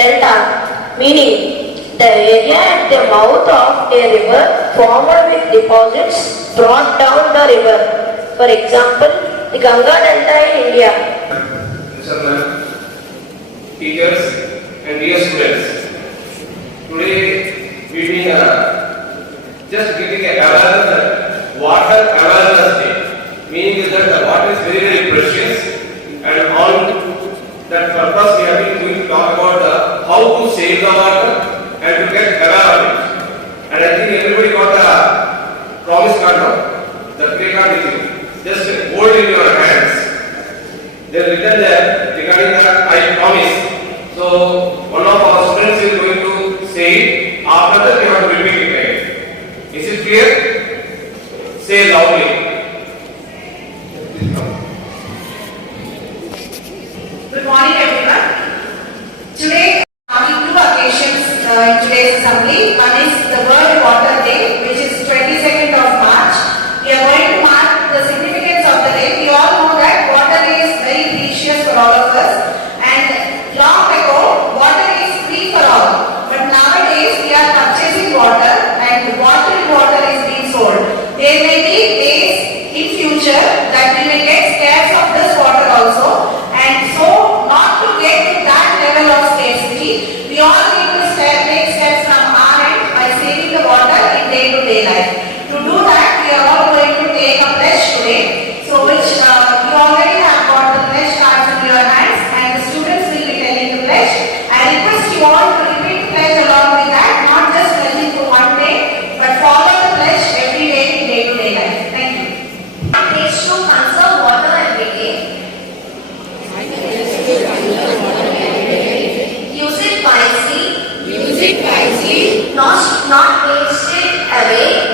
delta, meaning the area at the mouth of a river formed with deposits brought down the river. For example, the Ganga Delta in India. Teachers and dear students, today we will just giving a awareness, water awareness day, meaning that the water is very very precious, and on that purpose we have been going to talk about how to save the water and to get aware of it. And I think everybody got a promise card now, the play card with you. Just hold in your hands. They are written there regarding that I promise. So one of our students is going to say it. After that we have to repeat it again. Is it clear? Say loudly. Good morning everyone. Today having two occasions in today's assembly. One is the World Water Day, which is 22nd of March. We are going to mark the significance of the day. We all know that water is very precious for all of us, and long ago water is free for all. But nowadays we are purchasing water, and water is being sold. There may be days in future that we may get scarce of this water also, and so not to get to that level of scarcity, we all need to take steps from our end by saving the water in day-to-day life. To do that, we are all going to take a pledge today, so which you already have got the pledge cards in your hands, and the students will be telling the pledge. I request you all to repeat the pledge along with that, not just pledging for one day, but follow the pledge every day in day-to-day life. Thank you. Pledge to conserve water every day. Use it wisely. Use it wisely. Not waste it away.